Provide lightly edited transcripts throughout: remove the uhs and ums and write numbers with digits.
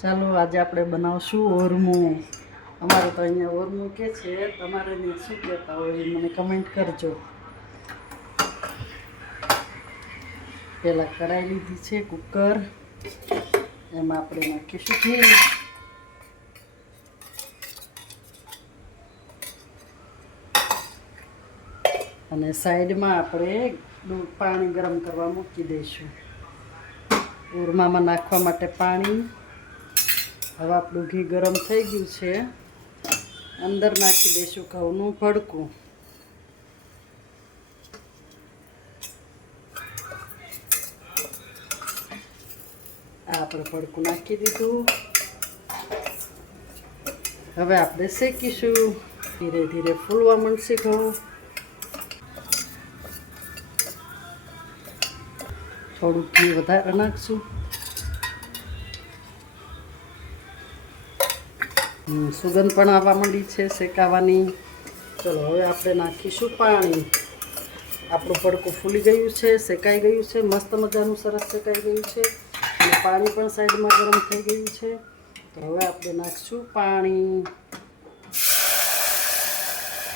ચાલો આજે આપણે બનાવશું ઓરમું. અમારે તો અહીંયા ઓરમું કે છે, તમારે શું કહેતા હોય મને કમેન્ટ કરજો. પહેલાં કઢાઈ લીધી છે, કુકર, એમાં આપણે નાખીશું તેલ. અને સાઈડમાં આપણે પાણી ગરમ કરવા મૂકી દઈશું. ઓરમામાં નાખવા માટે પાણી. હવે આપણું ઘી ગરમ થઈ ગયું છે, અંદર નાખી દઈશું ઘઉંનું ભડકું. આ આપણે ભડકું નાખી દીધું. હવે આપણે શેકીશું. ધીરે ધીરે ફૂલવા માંડશે ઘઉં. થોડુંક ઘી વધારે નાખશું. સુગંધ પણ આવવા માંડી છે શેકાવાની. ચલો હવે આપણે નાખીશું પાણી. આપણું ભડકું ફૂલી ગયું છે, શેકાઈ ગયું છે, મસ્ત મજાનું સરસ શેકાઈ ગયું છે અને પાણી પણ સાઈડમાં ગરમ થઈ ગયું છે. તો હવે આપણે નાખીશું પાણી.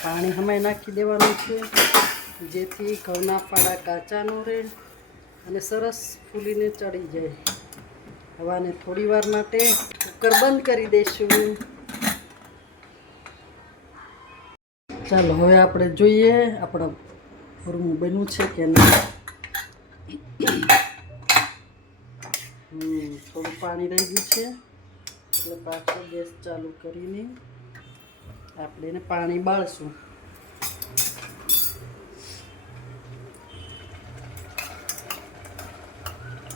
પાણી હમે નાખી દેવાનું છે, જેથી ઘઉંના ફાડા કાચા ન રહે અને સરસ ફૂલીને ચડી જાય. હવાને થોડી વાર માટે કુકર બંધ કરી દઈશું. ચાલો હવે આપણે જોઈએ આપણા ઓરમું બન્યું છે કે નહીં. થોડું પાણી રહી ગયું છે, એટલે પાછો ગેસ ચાલુ કરીને આપણે એને પાણી બાળશું.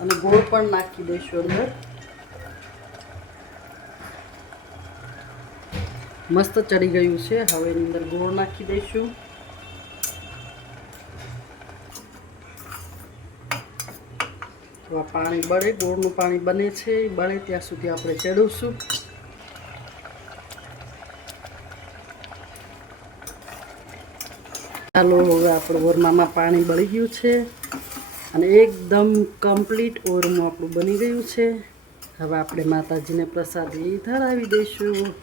અને ગોળ પણ નાખી દઈશું અંદર. મસ્ત ચડી ગયું છે. હવે એની અંદર ગોળ નાખી દઈશું. તો આ પાણી બળે, ગોળનું પાણી બને છે, બળે ત્યાં સુધી આપણે ચડવશું. ચાલો હવે આપણું ઓરમામાં પાણી બળી ગયું છે અને એકદમ કમ્પ્લીટ ઓરમું આપણું બની ગયું છે. હવે આપણે માતાજીને પ્રસાદી ધરાવી દઈશું.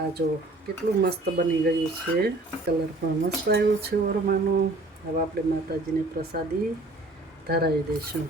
આ જો કેટલું મસ્ત બની ગયું છે. કલર પણ મસ્ત આવ્યો છે ઓરમાનો. હવે આપણે માતાજીને પ્રસાદી ધરાવી દઈશું.